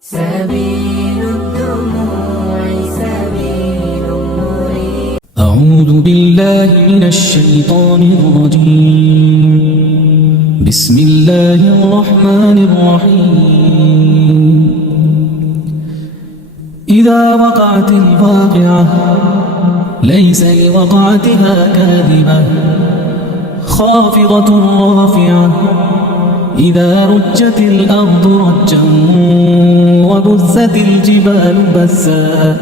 سبيل الدموع سبيل مريب. أعوذ بالله من الشيطان الرجيم. بسم الله الرحمن الرحيم. إذا وقعت الواقعة ليس لوقعتها كاذبة خافضة رافعة إذا رجت الأرض رجا وبثت الجبال بثا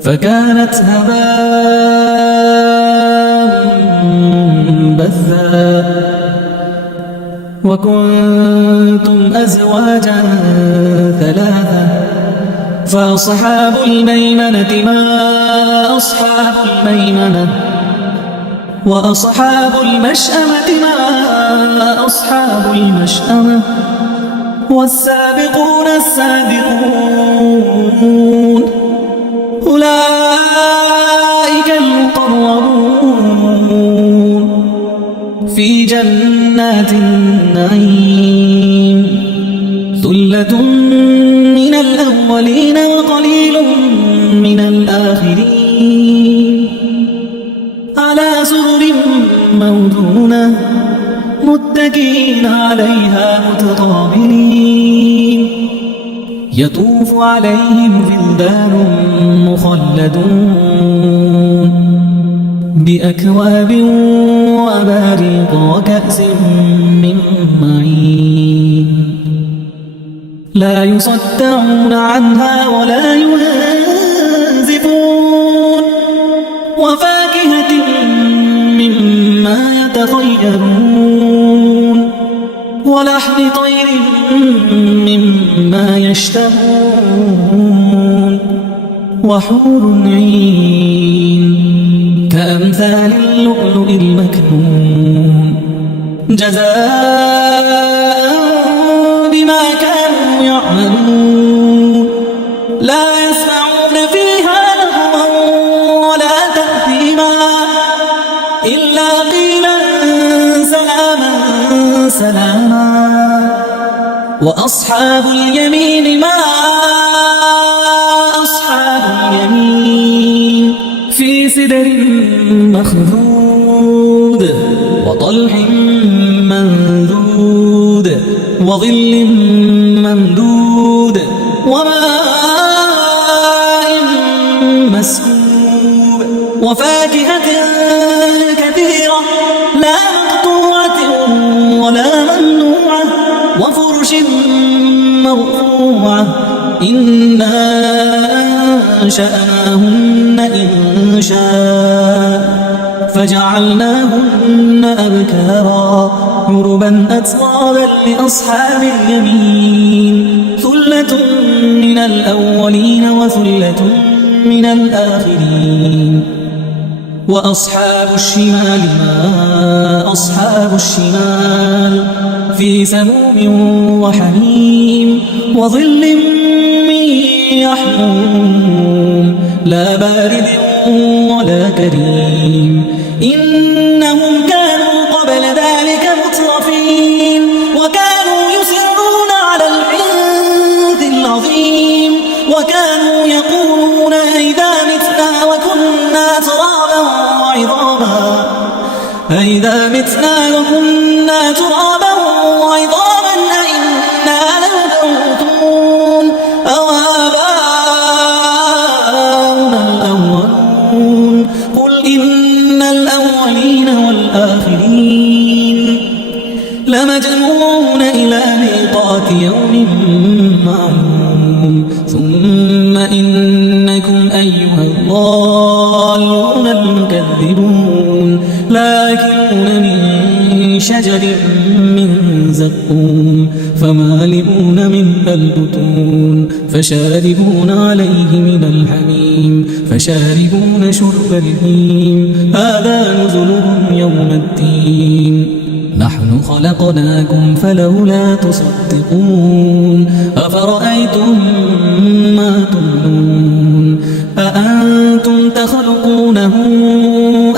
فكانت هباء بثا وكنتم أزواجا ثلاثة فأصحاب الميمنة ما أصحاب الميمنة وأصحاب المشأمة ما أصحاب المشأمة والسابقون السابقون أولئك المقربون في جنات النعيم ثلة من الأولين وقليل من الآخرين على سرر موضونة متكئين عليها متقابلين يطوف عليهم ولدان مخلدون بأكواب وأباريق وكأس من معين لا يصدعون عنها ولا ينزفون وفاكهة مما يتخيرون ولحم طير مما يشتهون وحور عين كأمثال اللؤلؤ المكنون جزاء بما كانوا يعملون لا يسمعون فيها لغوا ولا تأثيما إلا قيلا سلاما سلاما وأصحاب اليمين ما أصحاب اليمين في سدر مخضود وطلح منضود وظل ممدود وماء مسكوب وفاكهة كثيرة لا مقطوعة ولا ممنوعة وفرش مرفوعة إنا أنشأناهن إنشاء فجعلناهن أبكارا عربا أترابا لأصحاب اليمين ثلة من الأولين وثلة من الآخرين وأصحاب الشمال ما أصحاب الشمال في سموم وحميم وظل من يحموم لا بارد ولا كريم إنهم كانوا قبل ذلك مترفين وكانوا يصرون على الحنث العظيم وكانوا يقولون إذا متنا وكنا ترابا وعظاما أئذا متنا وكنا ترابا وعظاما أئنا لمبعوثون أو آباؤنا الأولون قل إن الأولين والآخرين لمجموعون إلى ميقات يوم معلوم ثم إنكم أيها الضالون المكذبون لآكلون من شجر من زقوم فمالئون منها البطون فشاربون عليه من الحميم فشاربون شرب الهيم هذا نزلهم يوم الدين نحن خلقناكم فلولا تصدقون أفرأيتم ما تمنون أأنتم تخلقونه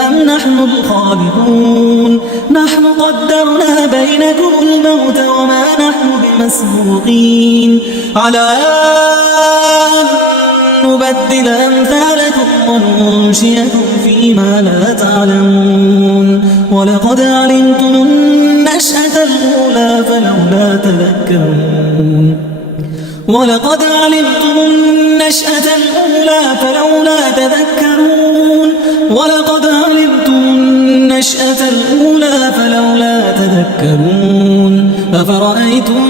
أم نحن الخالقون نحن قدرنا بينكم الموت وما نحن مسبوقين على أن نبدل أمثالكم وننشئكم فيما لا تعلمون ولقد علمتم النشأة الأولى فلولا تذكرون ولقد علمتم النشأة الأولى فلولا تذكرون ولقد علمتم النشأة الأولى فلولا تذكرون أفرأيتم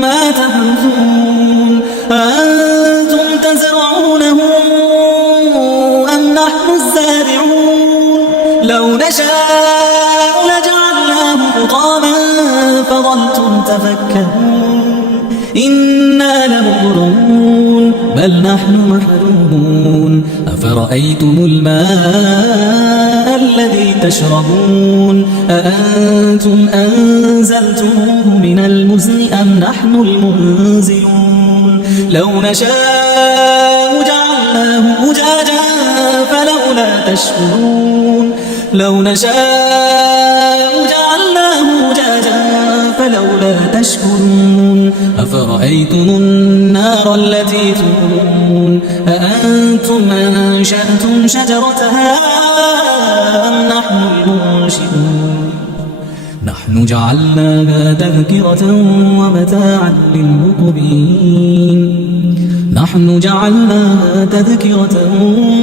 ما تحرثون أأنتم تزرعونه أم نحن الزارعون لو نشاء لجعلناه حطاما فظلتم تفكرون إنا لمغرمون بل نحن محرومون أفرأيتم الماء الذي تشربون أأنتم أنزلتموه من المزن أم نحن المنزلون لو نشاء جعلناه أجاجا فلولا تشكرون لو نشاء جعلناه أجاجا فلولا تشكرون أفرأيتم النار التي تورون أأنتم أنشأتم شجرتها أم نحن المنشئون نحن جعلناها تذكرة ومتاعا للمقوين نحن جعلناها تذكرة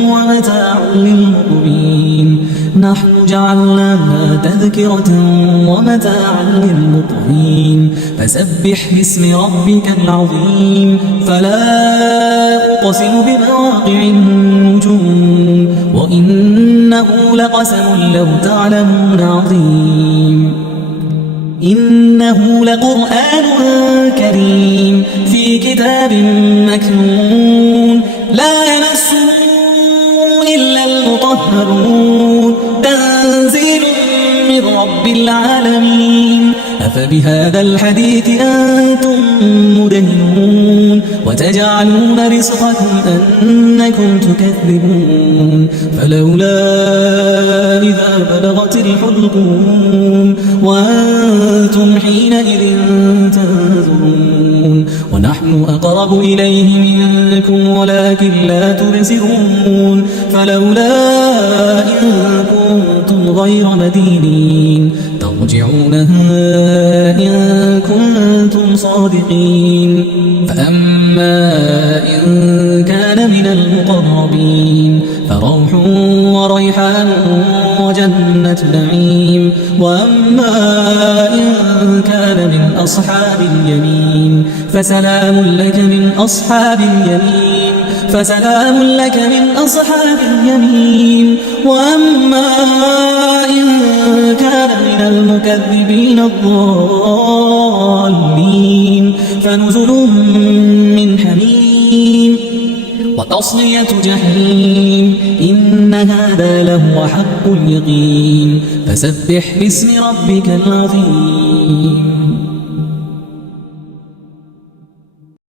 ومتاعا للمقوين نحن جعلناها تذكرة ومتاعا للمقوين فسبح باسم ربك العظيم فلا أقسم بمواقع النجوم وإنه لقسم لو تعلمون عظيم إنه لقرآن كريم في كتاب مكنون لا يمسه إلا المطهرون تنزيل من رب العالمين أفبهذا الحديث أنتم مدهنون وتجعلون رزقكم أنكم تكذبون فلولا إذا بلغت الحلقوم وأنتم حينئذ تنظرون ونحن أقرب إليه منكم ولكن لا تبصرون فلولا إن كنتم غير مدينين ترجعونها إن كنتم صادقين فأما إن كان من المقربين فروح وريحان وجنة نعيم وأما إن كان من أصحاب اليمين فسلام لك من أصحاب اليمين فسلام لك من أصحاب اليمين وأما إن كان من المكذبين الضالين فنزل من حميم وتصلية جحيم إن هذا لهو حق اليقين فسبح باسم ربك العظيم